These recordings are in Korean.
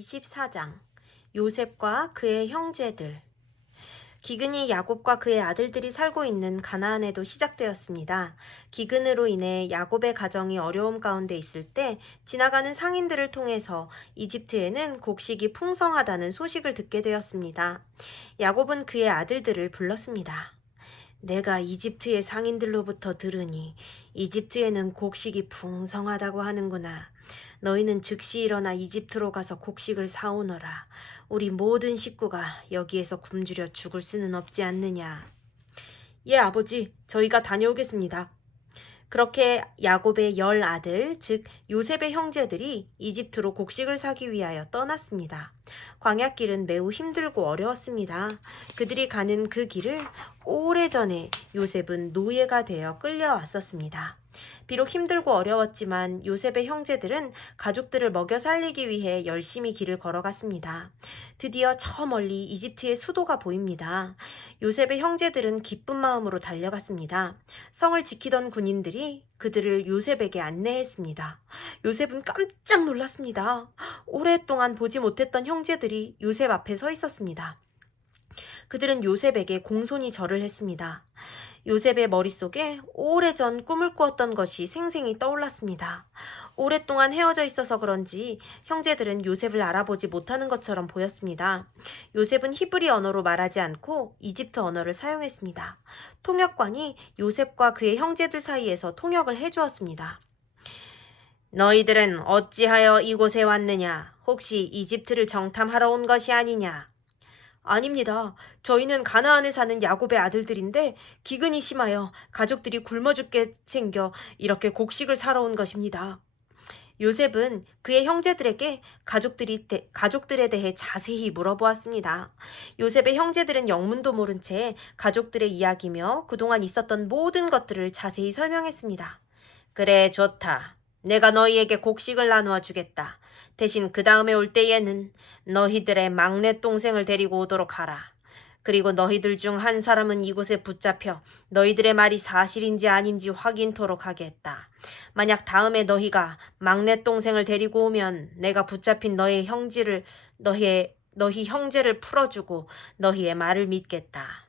24장 요셉과 그의 형제들. 기근이 야곱과 그의 아들들이 살고 있는 가나안에도 시작되었습니다. 기근으로 인해 야곱의 가정이 어려움 가운데 있을 때 지나가는 상인들을 통해서 이집트에는 곡식이 풍성하다는 소식을 듣게 되었습니다. 야곱은 그의 아들들을 불렀습니다. 내가 이집트의 상인들로부터 들으니 이집트에는 곡식이 풍성하다고 하는구나. 너희는 즉시 일어나 이집트로 가서 곡식을 사오너라. 우리 모든 식구가 여기에서 굶주려 죽을 수는 없지 않느냐. 예, 아버지, 저희가 다녀오겠습니다. 그렇게 야곱의 10아들, 즉 요셉의 형제들이 이집트로 곡식을 사기 위하여 떠났습니다. 광야길은 매우 힘들고 어려웠습니다. 그들이 가는 그 길을 오래전에 요셉은 노예가 되어 끌려왔었습니다. 비록 힘들고 어려웠지만 요셉의 형제들은 가족들을 먹여 살리기 위해 열심히 길을 걸어갔습니다. 드디어 저 멀리 이집트의 수도가 보입니다. 요셉의 형제들은 기쁜 마음으로 달려갔습니다. 성을 지키던 군인들이 그들을 요셉에게 안내했습니다. 요셉은 깜짝 놀랐습니다. 오랫동안 보지 못했던 형제들이 요셉 앞에 서 있었습니다. 그들은 요셉에게 공손히 절을 했습니다. 요셉의 머릿속에 오래전 꿈을 꾸었던 것이 생생히 떠올랐습니다. 오랫동안 헤어져 있어서 그런지 형제들은 요셉을 알아보지 못하는 것처럼 보였습니다. 요셉은 히브리 언어로 말하지 않고 이집트 언어를 사용했습니다. 통역관이 요셉과 그의 형제들 사이에서 통역을 해주었습니다. 너희들은 어찌하여 이곳에 왔느냐? 혹시 이집트를 정탐하러 온 것이 아니냐? 아닙니다. 저희는 가나안에 사는 야곱의 아들들인데 기근이 심하여 가족들이 굶어 죽게 생겨 이렇게 곡식을 사러 온 것입니다. 요셉은 그의 형제들에게 가족들에 대해 자세히 물어보았습니다. 요셉의 형제들은 영문도 모른 채 가족들의 이야기며 그동안 있었던 모든 것들을 자세히 설명했습니다. 그래, 좋다. 내가 너희에게 곡식을 나누어 주겠다. 대신 그 다음에 올 때에는 너희들의 막내 동생을 데리고 오도록 하라. 그리고 너희들 중 한 사람은 이곳에 붙잡혀 너희들의 말이 사실인지 아닌지 확인토록 하겠다. 만약 다음에 너희가 막내 동생을 데리고 오면 내가 붙잡힌 너희 형제를 풀어주고 너희의 말을 믿겠다.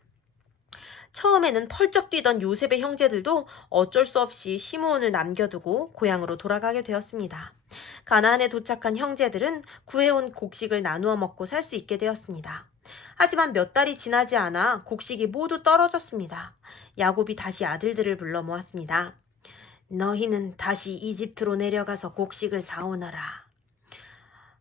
처음에는 펄쩍 뛰던 요셉의 형제들도 어쩔 수 없이 시므온을 남겨두고 고향으로 돌아가게 되었습니다. 가나안에 도착한 형제들은 구해온 곡식을 나누어 먹고 살 수 있게 되었습니다. 하지만 몇 달이 지나지 않아 곡식이 모두 떨어졌습니다. 야곱이 다시 아들들을 불러 모았습니다. 너희는 다시 이집트로 내려가서 곡식을 사오너라.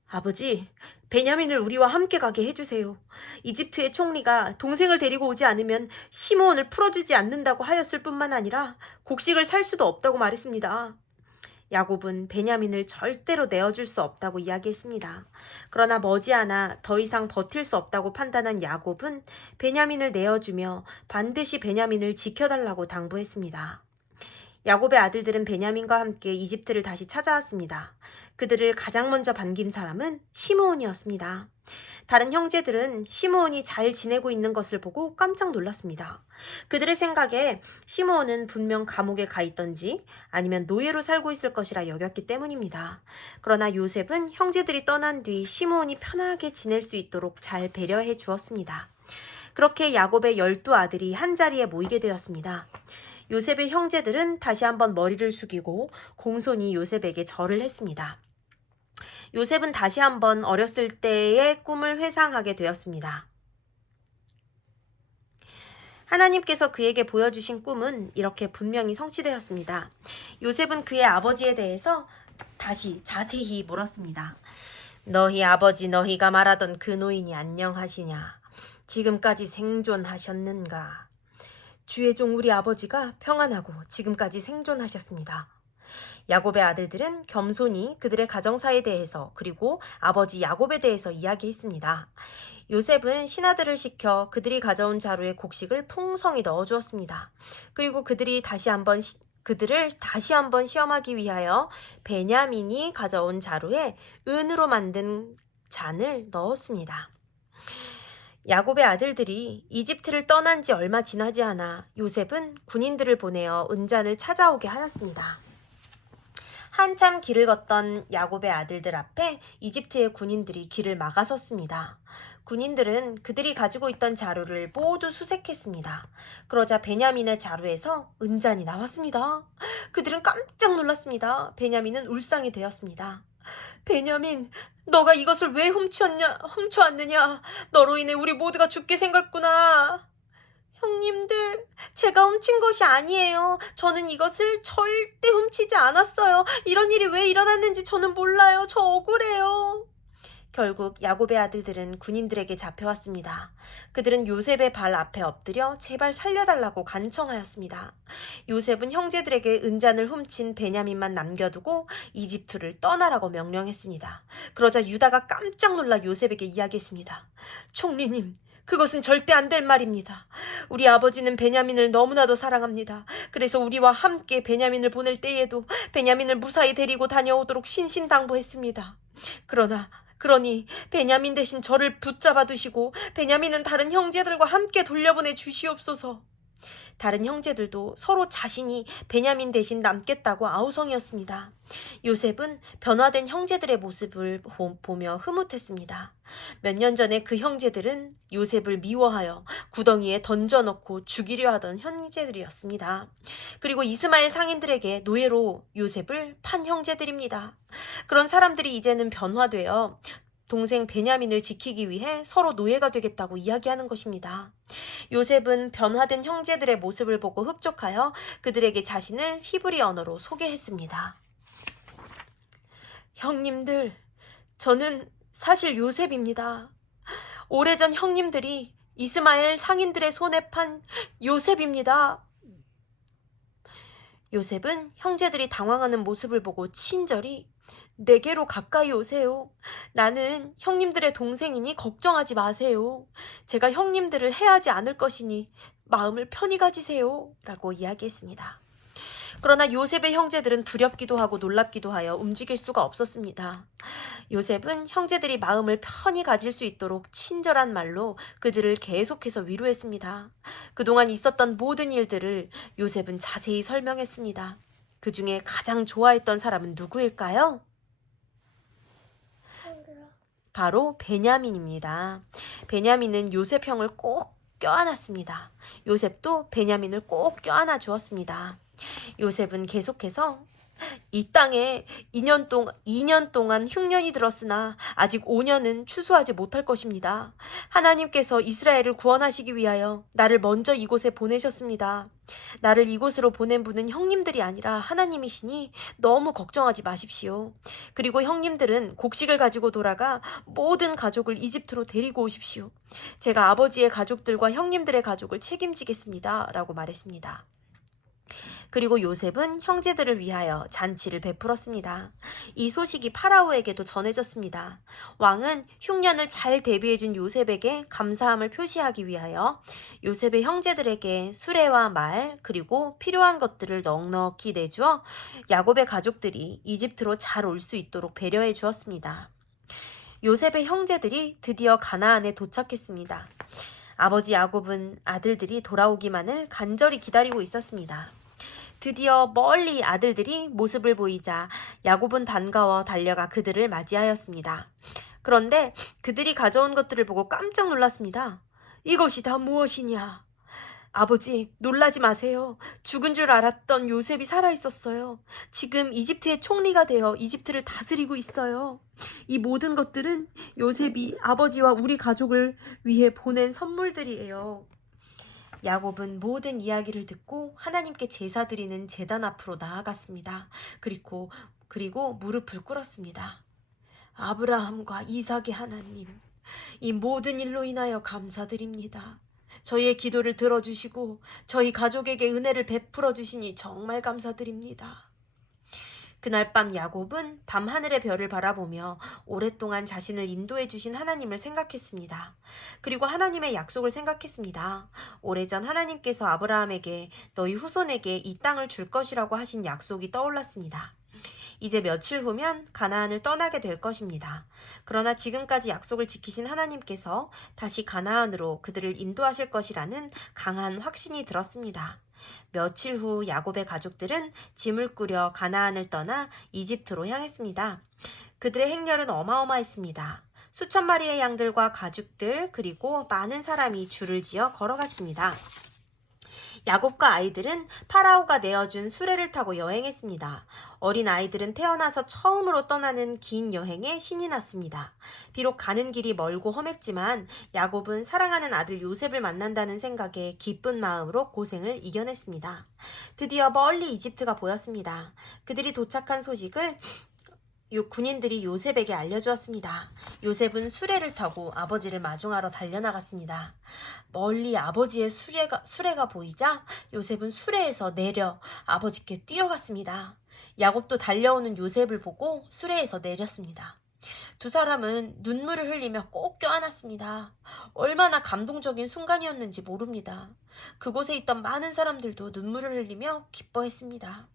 아버지, 베냐민을 우리와 함께 가게 해주세요. 이집트의 총리가 동생을 데리고 오지 않으면 시므온을 풀어주지 않는다고 하였을 뿐만 아니라 곡식을 살 수도 없다고 말했습니다. 야곱은 베냐민을 절대로 내어줄 수 없다고 이야기했습니다. 그러나 머지않아 더 이상 버틸 수 없다고 판단한 야곱은 베냐민을 내어주며 반드시 베냐민을 지켜달라고 당부했습니다. 야곱의 아들들은 베냐민과 함께 이집트를 다시 찾아왔습니다. 그들을 가장 먼저 반긴 사람은 시므온이었습니다. 다른 형제들은 시므온이 잘 지내고 있는 것을 보고 깜짝 놀랐습니다. 그들의 생각에 시므온은 분명 감옥에 가 있던지 아니면 노예로 살고 있을 것이라 여겼기 때문입니다. 그러나 요셉은 형제들이 떠난 뒤 시므온이 편하게 지낼 수 있도록 잘 배려해 주었습니다. 그렇게 야곱의 12아들이 한자리에 모이게 되었습니다. 요셉의 형제들은 다시 한번 머리를 숙이고 공손히 요셉에게 절을 했습니다. 요셉은 다시 한번 어렸을 때의 꿈을 회상하게 되었습니다. 하나님께서 그에게 보여주신 꿈은 이렇게 분명히 성취되었습니다. 요셉은 그의 아버지에 대해서 다시 자세히 물었습니다. 너희 아버지 너희가 말하던 그 노인이 안녕하시냐? 지금까지 생존하셨는가? 주의 종 우리 아버지가 평안하고 지금까지 생존하셨습니다. 야곱의 아들들은 겸손히 그들의 가정사에 대해서 그리고 아버지 야곱에 대해서 이야기했습니다. 요셉은 신하들을 시켜 그들이 가져온 자루에 곡식을 풍성히 넣어주었습니다. 그리고 그들을 다시 한번 시험하기 위하여 베냐민이 가져온 자루에 은으로 만든 잔을 넣었습니다. 야곱의 아들들이 이집트를 떠난 지 얼마 지나지 않아 요셉은 군인들을 보내어 은잔을 찾아오게 하였습니다. 한참 길을 걷던 야곱의 아들들 앞에 이집트의 군인들이 길을 막아섰습니다. 군인들은 그들이 가지고 있던 자루를 모두 수색했습니다. 그러자 베냐민의 자루에서 은잔이 나왔습니다. 그들은 깜짝 놀랐습니다. 베냐민은 울상이 되었습니다. 베냐민, 너가 이것을 왜 훔쳐왔느냐? 너로 인해 우리 모두가 죽게 생겼구나. 형님들, 제가 훔친 것이 아니에요. 저는 이것을 절대 훔치지 않았어요. 이런 일이 왜 일어났는지 저는 몰라요. 저 억울해요. 결국 야곱의 아들들은 군인들에게 잡혀왔습니다. 그들은 요셉의 발 앞에 엎드려 제발 살려달라고 간청하였습니다. 요셉은 형제들에게 은잔을 훔친 베냐민만 남겨두고 이집트를 떠나라고 명령했습니다. 그러자 유다가 깜짝 놀라 요셉에게 이야기했습니다. 총리님, 그것은 절대 안 될 말입니다. 우리 아버지는 베냐민을 너무나도 사랑합니다. 그래서 우리와 함께 베냐민을 보낼 때에도 베냐민을 무사히 데리고 다녀오도록 신신당부했습니다. 그러니 베냐민 대신 저를 붙잡아 두시고 베냐민은 다른 형제들과 함께 돌려보내 주시옵소서. 다른 형제들도 서로 자신이 베냐민 대신 남겠다고 아우성이었습니다. 요셉은 변화된 형제들의 모습을 보며 흐뭇했습니다. 몇 년 전에 그 형제들은 요셉을 미워하여 구덩이에 던져넣고 죽이려 하던 형제들이었습니다. 그리고 이스마엘 상인들에게 노예로 요셉을 판 형제들입니다. 그런 사람들이 이제는 변화되어 동생 베냐민을 지키기 위해 서로 노예가 되겠다고 이야기하는 것입니다. 요셉은 변화된 형제들의 모습을 보고 흡족하여 그들에게 자신을 히브리 언어로 소개했습니다. 형님들, 저는 사실 요셉입니다. 오래전 형님들이 이스마엘 상인들의 손에 판 요셉입니다. 요셉은 형제들이 당황하는 모습을 보고 친절히 내게로 가까이 오세요. 나는 형님들의 동생이니 걱정하지 마세요. 제가 형님들을 해하지 않을 것이니 마음을 편히 가지세요. 라고 이야기했습니다. 그러나 요셉의 형제들은 두렵기도 하고 놀랍기도 하여 움직일 수가 없었습니다. 요셉은 형제들이 마음을 편히 가질 수 있도록 친절한 말로 그들을 계속해서 위로했습니다. 그동안 있었던 모든 일들을 요셉은 자세히 설명했습니다. 그 중에 가장 좋아했던 사람은 누구일까요? 바로 베냐민입니다. 베냐민은 요셉 형을 꼭 껴안았습니다. 요셉도 베냐민을 꼭 껴안아 주었습니다. 요셉은 계속해서 이 땅에 2년 동안 흉년이 들었으나 아직 5년은 추수하지 못할 것입니다. 하나님께서 이스라엘을 구원하시기 위하여 나를 먼저 이곳에 보내셨습니다. 나를 이곳으로 보낸 분은 형님들이 아니라 하나님이시니 너무 걱정하지 마십시오. 그리고 형님들은 곡식을 가지고 돌아가 모든 가족을 이집트로 데리고 오십시오. 제가 아버지의 가족들과 형님들의 가족을 책임지겠습니다. 라고 말했습니다. 그리고 요셉은 형제들을 위하여 잔치를 베풀었습니다. 이 소식이 파라오에게도 전해졌습니다. 왕은 흉년을 잘 대비해준 요셉에게 감사함을 표시하기 위하여 요셉의 형제들에게 수레와 말 그리고 필요한 것들을 넉넉히 내주어 야곱의 가족들이 이집트로 잘 올 수 있도록 배려해 주었습니다. 요셉의 형제들이 드디어 가나안에 도착했습니다. 아버지 야곱은 아들들이 돌아오기만을 간절히 기다리고 있었습니다. 드디어 멀리 아들들이 모습을 보이자 야곱은 반가워 달려가 그들을 맞이하였습니다. 그런데 그들이 가져온 것들을 보고 깜짝 놀랐습니다. 이것이 다 무엇이냐? 아버지, 놀라지 마세요. 죽은 줄 알았던 요셉이 살아있었어요. 지금 이집트의 총리가 되어 이집트를 다스리고 있어요. 이 모든 것들은 요셉이 아버지와 우리 가족을 위해 보낸 선물들이에요. 야곱은 모든 이야기를 듣고 하나님께 제사 드리는 제단 앞으로 나아갔습니다. 그리고 무릎을 꿇었습니다. 아브라함과 이삭의 하나님, 이 모든 일로 인하여 감사드립니다. 저희의 기도를 들어주시고 저희 가족에게 은혜를 베풀어 주시니 정말 감사드립니다. 그날 밤 야곱은 밤하늘의 별을 바라보며 오랫동안 자신을 인도해 주신 하나님을 생각했습니다. 그리고 하나님의 약속을 생각했습니다. 오래전 하나님께서 아브라함에게 너희 후손에게 이 땅을 줄 것이라고 하신 약속이 떠올랐습니다. 이제 며칠 후면 가나안을 떠나게 될 것입니다. 그러나 지금까지 약속을 지키신 하나님께서 다시 가나안으로 그들을 인도하실 것이라는 강한 확신이 들었습니다. 며칠 후 야곱의 가족들은 짐을 꾸려 가나안을 떠나 이집트로 향했습니다. 그들의 행렬은 어마어마했습니다. 수천 마리의 양들과 가축들 그리고 많은 사람이 줄을 지어 걸어갔습니다. 야곱과 아이들은 파라오가 내어준 수레를 타고 여행했습니다. 어린 아이들은 태어나서 처음으로 떠나는 긴 여행에 신이 났습니다. 비록 가는 길이 멀고 험했지만 야곱은 사랑하는 아들 요셉을 만난다는 생각에 기쁜 마음으로 고생을 이겨냈습니다. 드디어 멀리 이집트가 보였습니다. 그들이 도착한 소식을 군인들이 요셉에게 알려주었습니다. 요셉은 수레를 타고 아버지를 마중하러 달려나갔습니다. 멀리 아버지의 수레가 보이자 요셉은 수레에서 내려 아버지께 뛰어갔습니다. 야곱도 달려오는 요셉을 보고 수레에서 내렸습니다. 두 사람은 눈물을 흘리며 꼭 껴안았습니다. 얼마나 감동적인 순간이었는지 모릅니다. 그곳에 있던 많은 사람들도 눈물을 흘리며 기뻐했습니다.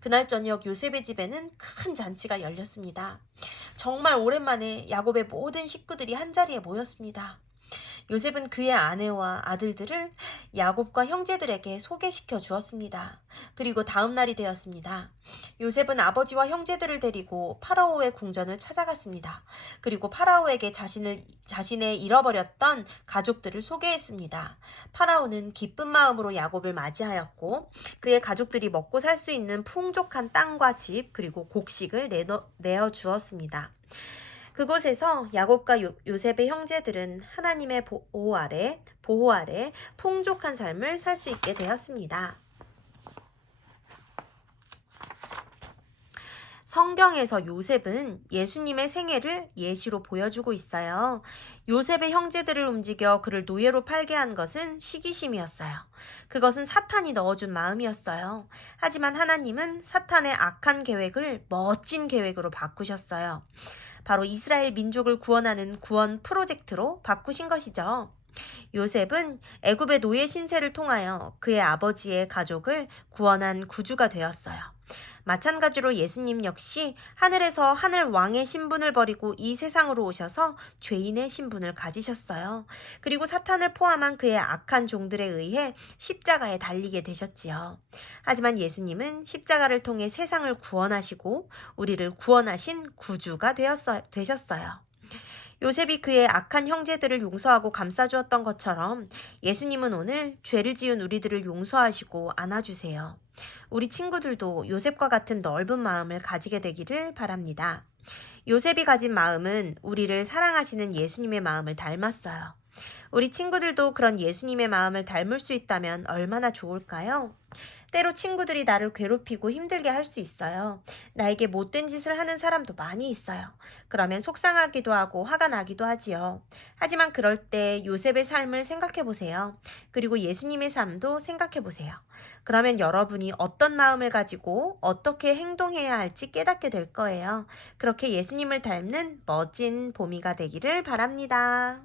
그날 저녁 요셉의 집에는 큰 잔치가 열렸습니다. 정말 오랜만에 야곱의 모든 식구들이 한자리에 모였습니다. 요셉은 그의 아내와 아들들을 야곱과 형제들에게 소개시켜 주었습니다. 그리고 다음 날이 되었습니다. 요셉은 아버지와 형제들을 데리고 파라오의 궁전을 찾아갔습니다. 그리고 파라오에게 자신의 잃어버렸던 가족들을 소개했습니다. 파라오는 기쁜 마음으로 야곱을 맞이하였고 그의 가족들이 먹고 살 수 있는 풍족한 땅과 집 그리고 곡식을 내어 주었습니다. 그곳에서 야곱과 요셉의 형제들은 하나님의 보호 아래 풍족한 삶을 살 수 있게 되었습니다. 성경에서 요셉은 예수님의 생애를 예시로 보여주고 있어요. 요셉의 형제들을 움직여 그를 노예로 팔게 한 것은 시기심이었어요. 그것은 사탄이 넣어준 마음이었어요. 하지만 하나님은 사탄의 악한 계획을 멋진 계획으로 바꾸셨어요. 바로 이스라엘 민족을 구원하는 구원 프로젝트로 바꾸신 것이죠. 요셉은 애굽의 노예 신세를 통하여 그의 아버지의 가족을 구원한 구주가 되었어요. 마찬가지로 예수님 역시 하늘에서 하늘 왕의 신분을 버리고 이 세상으로 오셔서 죄인의 신분을 가지셨어요. 그리고 사탄을 포함한 그의 악한 종들에 의해 십자가에 달리게 되셨지요. 하지만 예수님은 십자가를 통해 세상을 구원하시고 우리를 구원하신 구주가 되셨어요. 요셉이 그의 악한 형제들을 용서하고 감싸주었던 것처럼 예수님은 오늘 죄를 지은 우리들을 용서하시고 안아주세요. 우리 친구들도 요셉과 같은 넓은 마음을 가지게 되기를 바랍니다. 요셉이 가진 마음은 우리를 사랑하시는 예수님의 마음을 닮았어요. 우리 친구들도 그런 예수님의 마음을 닮을 수 있다면 얼마나 좋을까요? 때로 친구들이 나를 괴롭히고 힘들게 할 수 있어요. 나에게 못된 짓을 하는 사람도 많이 있어요. 그러면 속상하기도 하고 화가 나기도 하지요. 하지만 그럴 때 요셉의 삶을 생각해 보세요. 그리고 예수님의 삶도 생각해 보세요. 그러면 여러분이 어떤 마음을 가지고 어떻게 행동해야 할지 깨닫게 될 거예요. 그렇게 예수님을 닮는 멋진 보미가 되기를 바랍니다.